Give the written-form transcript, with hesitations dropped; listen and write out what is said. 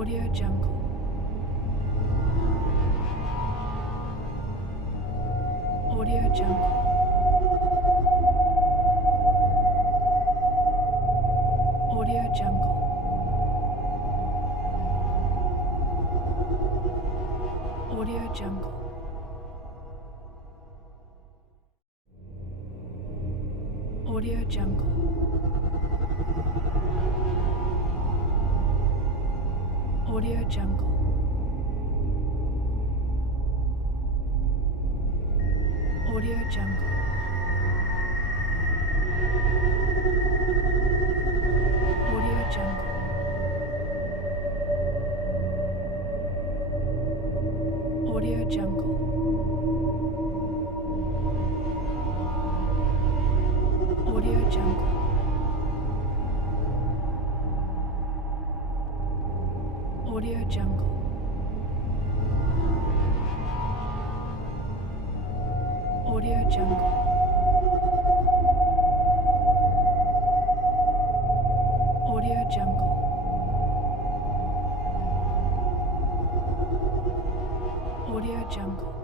Audio Jungle. Audio Jungle. Audio Jungle. Audio Jungle. Audio Jungle. Audio Jungle. Audio Jungle. Audio Jungle. Audio Jungle. Audio Jungle. Audio Jungle. Audio Jungle. Audio Jungle. Audio Jungle.